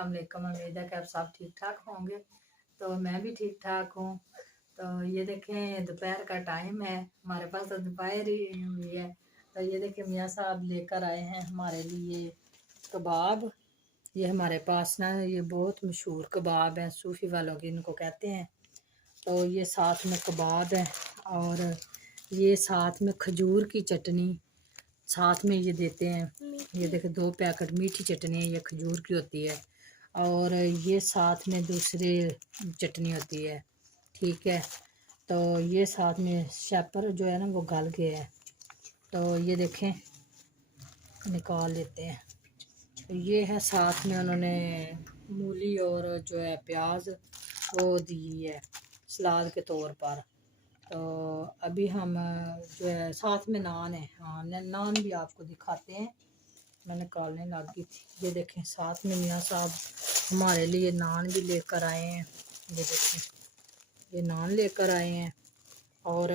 अस्सलाम वालेकुम। उम्मीद है कि आप सब ठीक ठाक होंगे। तो मैं भी ठीक ठाक हूँ। तो ये देखें दोपहर का टाइम है, हमारे पास तो दोपहर ही हुई है। तो ये देखें मियाँ साहब लेकर आए हैं हमारे लिए कबाब। ये हमारे पास ना ये बहुत मशहूर कबाब हैं, सूफी वालों की इनको कहते हैं। तो ये साथ में कबाब है और ये साथ में खजूर की चटनी साथ में ये देते हैं। ये देखें 2 पैकेट मीठी चटनी है, ये खजूर की होती है और ये साथ में दूसरी चटनी होती है। ठीक है, तो ये साथ में शेपर जो है ना वो गल गया है, तो ये देखें निकाल लेते हैं। तो ये है साथ में उन्होंने मूली और जो है प्याज वो दी है सलाद के तौर पर। तो अभी हम जो है साथ में नान है, हाँ नान भी आपको दिखाते हैं। मैं निकालने लग गई थी। ये देखें साथ में मियाँ साहब हमारे लिए नान भी लेकर आए हैं। ये देखें ये नान लेकर आए हैं और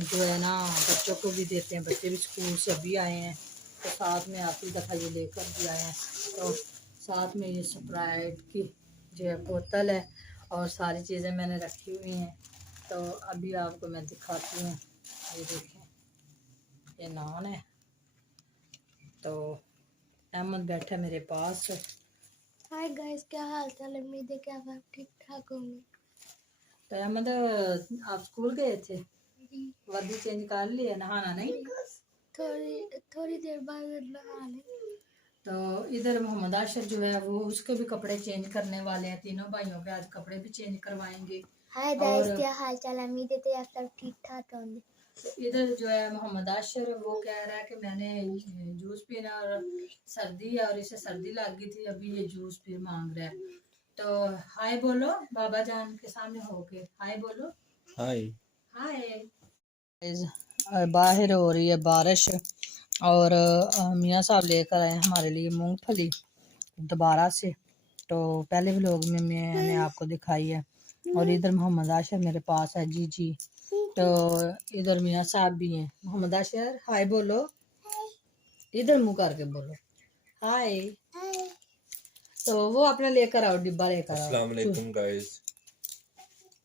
जो है ना बच्चों को भी देते हैं, बच्चे भी स्कूल से अभी आए हैं तो साथ में आती दफ़ा ये लेकर भी आए हैं। तो साथ में ये स्प्राइट की जो है बोतल है और सारी चीज़ें मैंने रखी हुई हैं। तो अभी आपको मैं दिखाती हूँ। ये देखें ये नान है। तो अहमद बैठा मेरे पास। हाय गाइस, क्या हाल चाल है? उम्मीद है कि आप ठीक ठाक होंगे। तो अहमद आप स्कूल गए थे? वर्दी चेंज कर लिया, नहाना नहीं? थोड़ी देर बाद नहा लें। तो इधर मोहम्मद आशिर जो है वो उसके भी कपड़े चेंज करने वाले हैं। तीनों भाइयों के आज कपड़े भी चेंज करवाएंगे। हाय गाइस, क्या हाल चाल है? उम्मीद है कि आप सब ठीक ठाक होंगे। इधर जो है मोहम्मद आशिर वो कह रहा है कि मैंने जूस पीना और सर्दी है और इसे सर्दी लग गई थी, अभी ये जूस भी मांग रहा है। तो हाय बोलो बाबा जान के सामने होके, हाय बोलो। हाय हाय। बाहर हो रही है बारिश और मियाँ साहब लेकर आए हमारे लिए मूंगफली दोबारा से। तो पहले व्लॉग में मैंने आपको दिखाई है। और इधर मोहम्मद आशिर मेरे पास है जी जी। तो इधर मियाँ साहब भी हैं। मोहम्मद आशिर हाय बोलो, इधर मुंह करके बोलो हाय। तो वो अपना लेकर आओ, डिब्बा लेकर आओ। अस्सलाम वालेकुम गाइस,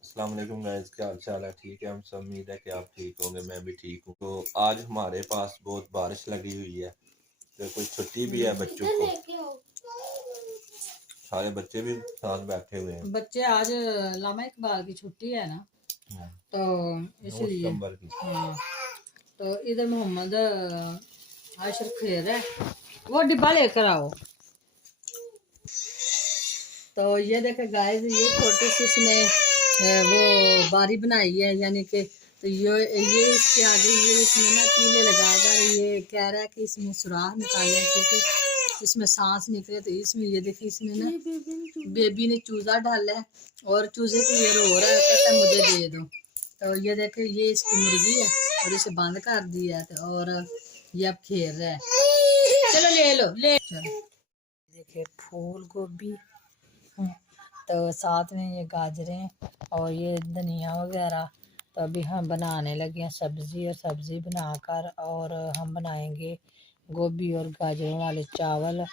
अस्सलाम वालेकुम गाइस, क्या हाल चाल है? ठीक है, हम सब उम्मीद है कि आप ठीक होंगे, मैं भी ठीक हूँ। तो आज हमारे पास बहुत बारिश लगी हुई है, तो कुछ छुट्टी भी है बच्चों को, सारे बच्चे भी साथ बैठे हुए हैं। बच्चे आज लामा इकबाल की छुट्टी है ना, तो इसलिए हाँ। तो इधर मोहम्मद आशिर खेल है, वो डिब्बा लेकर आओ। तो ये देखे गाइस, ये छोटी सी इसने वो बारी बनाई है, यानी कि तो ये इसके आगे ये इसमें ना तीले लगाकर ये कह रहा है कि इसमें सुराख निकाले क्योंकि इसमें सांस निकले। तो इसमें ये देखिए इसमें ना बेबी ने चूजा डाला है और चूजे को ये रो रहा है, कहता है मुझे दे दो। तो ये देखे ये इसकी मुर्गी है और इसे बंद कर दिया है और ये अब खेल रहा है। चलो ले लो ले चलो। देखिए फूल गोभी, तो साथ में ये गाजरें और ये धनिया वगैरह। तो अभी हम बनाने लगे हैं सब्ज़ी, और सब्ज़ी बनाकर और हम बनाएंगे गोभी और गाजरों वाले चावल,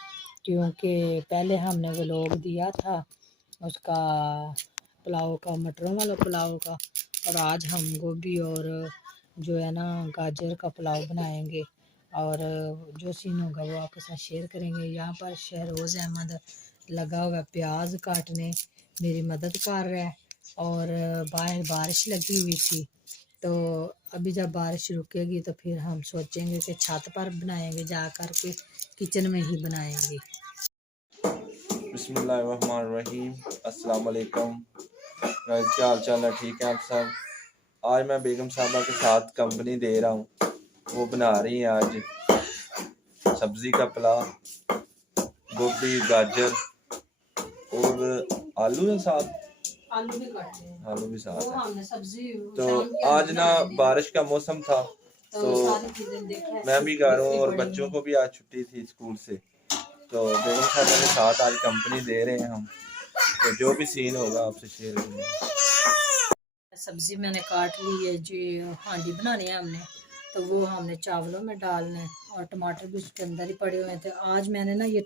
क्योंकि पहले हमने व्लॉग दिया था उसका पुलाव का, मटरों वाला पुलाव का। और आज हम गोभी और जो है ना गाजर का पुलाव बनाएंगे और जो सीन होगा वो आपके साथ शेयर करेंगे। यहाँ पर शहरोज़ अहमद लगा हुआ प्याज काटने, मेरी मदद कर रहा है। और बाहर बारिश लगी हुई थी, तो अभी जब बारिश रुकेगी तो फिर हम सोचेंगे कि छत पर बनाएंगे, जा कर के किचन में ही बनाएंगे। बिस्मिल्लाहिर्रहमानिर्रहीम, अस्सलाम वालेकुम गाइस, क्या हाल चाल है? ठीक है आप सब? आज मैं बेगम साहबा के साथ कंपनी दे रहा हूँ, वो बना रही हैं आज सब्ज़ी का पुलाव, गोभी गाजर और आलू है साथ, आलू भी काटते हैं, आलू भी साथ है। हमने सब्जी तो आज ना बारिश का मौसम था, तो मैं भी घर हूँ और बच्चों को भी आज छुट्टी थी स्कूल से, तो बेगम साहब के साथ आज कंपनी दे रहे हैं हम। तो जो भी सीन होगा आपसे शेयर करेंगे। सब्जी मैंने काट ली है जी, हांडी बनानी है हमने, तो वो हमने चावलों में डालना है और टमाटर भी उसके अंदर ही पड़े हुए थे। आज मैंने ना ये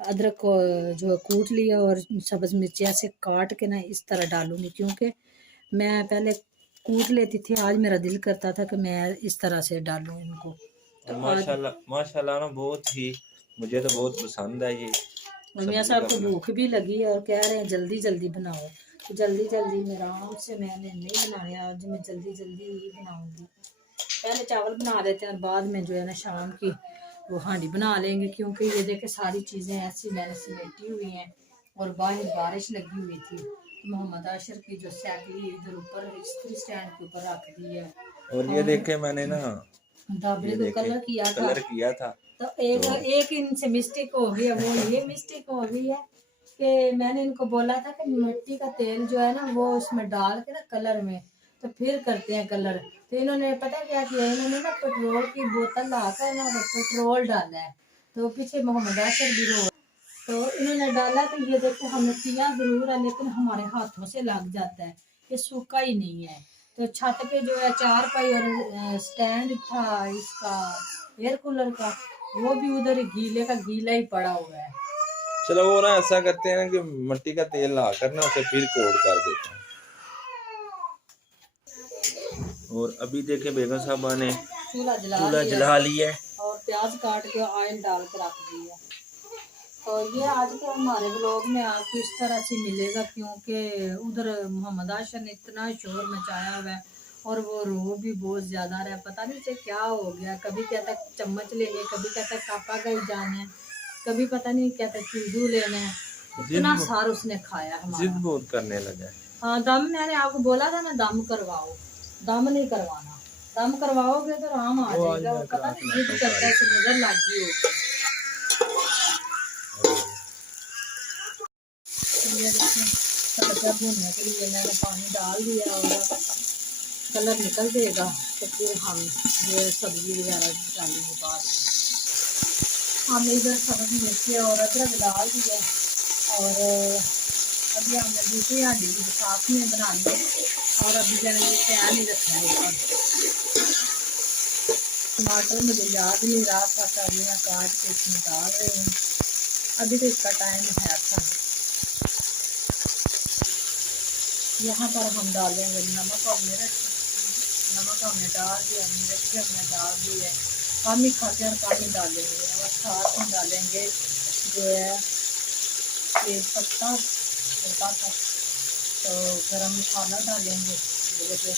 अदरक को जो है कूट लिया और सब्ज़ मिर्ची ऐसे काट के ना इस तरह डालूंगी, क्योंकि मैं पहले कूट लेती थी, आज मेरा दिल करता था कि मैं इस तरह से डालूं इनको। तो आज माशाल्लाह माशाल्लाह ना, बहुत ही मुझे तो बहुत पसंद है ये मियाँ सब्जी साहब का को बना। भूख भी लगी है और कह रहे हैं जल्दी जल्दी बनाओ, तो जल्दी जल्दी में आराम से मैंने नहीं बनाने, आज मैं जल्दी जल्दी ही बनाऊंगी। पहले चावल बना लेते हैं और बाद में जो है ना शाम की वो हांडी बना लेंगे, क्योंकि ये देखे सारी चीज़ें ऐसी मैंने समेटी हुई हैं और बाहर बारिश लगी हुई थी। तो मोहम्मद आशिर की जो साइकिल इधर ऊपर इस्त्री स्टैंड के ऊपर रख दी है, और ये देखे मैंने ना, दाबड़े ये को देखे कलर किया था। कलर किया था, तो एक इनसे मिस्टेक हो गई है, वो ये मिस्टेक हो गई है कि मैंने इनको बोला था कि मिट्टी का तेल जो है ना वो उसमें डाल के ना कलर में तो फिर करते हैं कलर। तो इन्होंने पता क्या किया, इन्होंने ना पेट्रोल की बोतल लाकर ना वो पेट्रोल डाला है। तो पीछे मोहम्मद आसिर भी रो, तो इन्होंने डाला, तो ये देखो हमने किया जरूर है लेकिन हमारे हाथों से लग जाता है, ये सूखा ही नहीं है। तो छत पे जो है चारपाई और स्टैंड था इसका एयर कूलर का, वो भी उधर गीले का गीला ही पड़ा हुआ है। चलो वो ना ऐसा करते हैं ना कि मिट्टी का तेल ला कर ना उसे फिर कोट कर देते हैं। और अभी देखे बेगम साहबा ने चूल्हा चूल्हा जला लिया है। और प्याज काट के ऑयल डाल के रख दिया। तो ये आज के हमारे ब्लॉग में आपको इस तरह से मिलेगा, क्योंकि उधर मोहम्मद आशर ने इतना शोर मचाया हुआ है और वो रो भी बहुत ज्यादा रहा है, पता नहीं से क्या हो गया। कभी कहता चम्मच लेने, कभी कहता कापा गई जाना है, कभी पता नहीं कहता चूजू लेना है। इतना सार उसने खाया जिद हमारा। बहुत करने लगा है। हाँ दम, मैंने आपको बोला था ना दम करवाओ, दम नहीं करवाना, दम करवाओगे तो आराम आ जाएगा। वो पता नहीं जिद करता है कि नजर लग गई होगी। ये देखें टमाटर भूनने के लिए मैंने पानी डाल दिया और कलर निकल जाएगा तो फिर हम ये सब्जी वगैरह डालेंगे बाद में। हमने इधर सब्जी मिर्ची और अदरक डाल दिया और अभी हमने दूसरी हांडी भी साथ में बनानी है और अभी मैंने ये पैन ही रखा है ऊपर। टमाटर मुझे याद नहीं रहा था, सब्जियाँ काट के इसमें डाल रही हूँ, अभी तो इसका टाइम है था। यहाँ पर हम डालेंगे नमक और मिर्च। नमक हमने डाल दिया, मिर्च भी हमने डाल दी है, कम ही खाते हैं और कम ही डालेंगे। और साथ में डालेंगे जो है तेज पत्ता छोटा सा, तो गरम मसाला डालेंगे। जैसे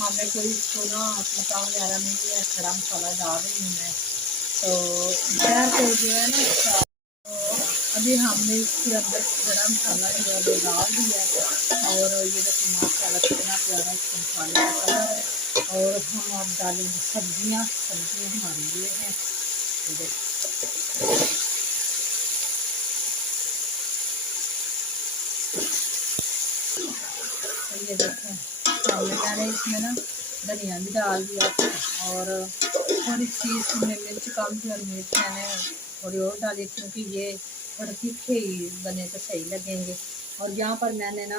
हमें कोई सोना मसाला वगैरह नहीं है, खड़ा मसाला डाल रही हूँ मैं। तो दोपहर को जो है ना, तो अभी हमने इसके अंदर खड़ा मसाला जो है वो डाल दिया है और ये देखो माशाल्लाह कितना प्यारा इस मसाले का कलर है। और हम अब डालेंगे सब्जियाँ। सब्जियाँ हमारी ये हैं, तो ये देखें हमने मैंने इसमें ना धनिया भी डाल दिया और थोड़ी सी इसमें मिर्च कम थी और मिर्च मैंने थोड़ी और डाली, क्योंकि ये थोड़े तीखे ही बने तो सही लगेंगे। और यहाँ पर मैंने ना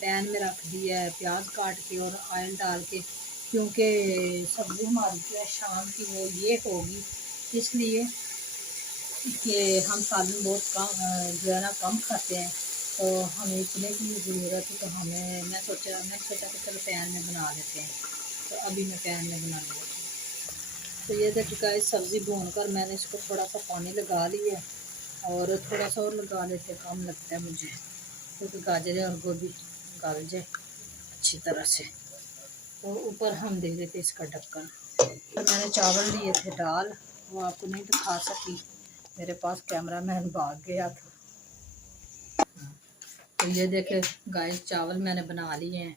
पैन में रख दिया है प्याज काट के और ऑयल डाल के, क्योंकि सब्ज़ी हमारी जो है शाम की वो ये होगी, इसलिए कि हम सालन बहुत कम जो है ना कम खाते हैं, तो हमें इतने की ज़रूरत है। तो मैं सोचा कि चलो पैन में बना लेते हैं, तो अभी मैं पैन में बना लेती हूँ। तो ये देखिएगा इस सब्ज़ी भून कर मैंने इसको थोड़ा सा पानी लगा लिया और थोड़ा सा और लगा लेते, कम लगता है मुझे, क्योंकि गाजरें और गोभी गल जाए अच्छी तरह से। तो ऊपर हम दे देते इसका ढक्कन। तो मैंने चावल लिए थे दाल, वो आपको नहीं दिखा सकी, मेरे पास कैमरामैन भाग गया था। तो ये देखे गाइस चावल मैंने बना लिए हैं,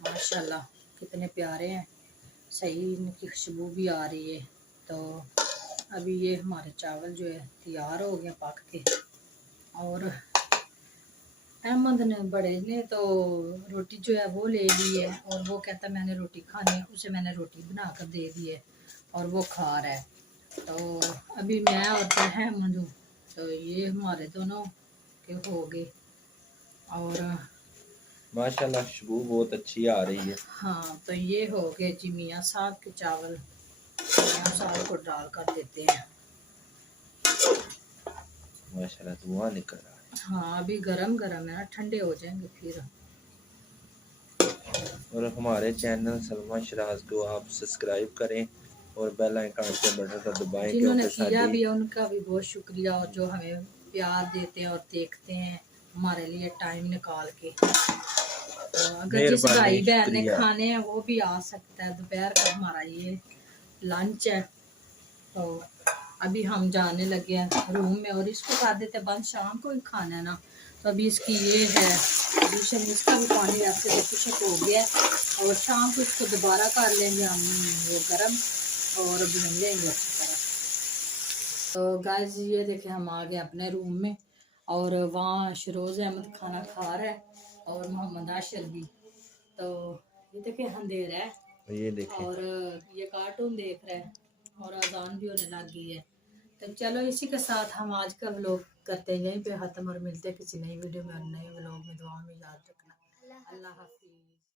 माशाल्लाह कितने प्यारे हैं, सही इनकी खुशबू भी आ रही है। तो अभी ये हमारे चावल जो है तैयार हो गए पक के। और अहमद ने बड़े ने तो रोटी जो है वो ले ली है और वो कहता मैंने रोटी खानी है, उसे मैंने रोटी बना कर दे दी है और वो खा रहा है। तो अभी मैं और अहमद हूँ, तो ये हमारे दोनों के हो गए। और माशाल्लाह खुशबू बहुत अच्छी आ रही है। हाँ तो ये हो गए जी मियाँ साहब के चावल, मियाँ साहब को डाल कर देते हैं। माशाल्लाह धुआं निकल रहा है। हाँ अभी गरम गरम है ना, ठंडे हो जाएंगे फिर। और हमारे चैनल सलमा शराज को आप सब्सक्राइब करें और बेल आइकन के बटन को दबाएं, जिन्होंने क्योंकि किया साडी भी है उनका भी बहुत शुक्रिया, और जो हमें प्यार देते हैं और देखते हैं हमारे लिए टाइम निकाल के। तो अगर जिस मेहरबानी, भाई बहन ने शुक्रिया। खाने हैं वो भी आ सकता है। दोपहर का हमारा ये लंच है। तो अभी हम जाने लगे हैं रूम में, और इसको कर देते बंद, शाम को ही खाना है ना। तो अभी इसकी ये है एडिशन, इसका भी पानी ऐसे बेशक हो गया है, और शाम को इसको दोबारा कर लेंगे हम वो गरम, और भून लेंगे अच्छी तरह। तो गाइस ये देखें हम आ गए अपने रूम में, और वहाँ शरोज अहमद खाना खा रहा है और मोहम्मद आशिर भी। तो ये देखें अंधेरा है, ये देखें, और ये कार्टून देख रहा है, और अजान भी होने लग गई है। तो चलो इसी के साथ हम आज का व्लॉग करते हैं यहीं पे ख़त्म, और मिलते हैं किसी नई वीडियो में और नए व्लॉग में। दुआ में याद रखना। अल्लाह हाफिज़।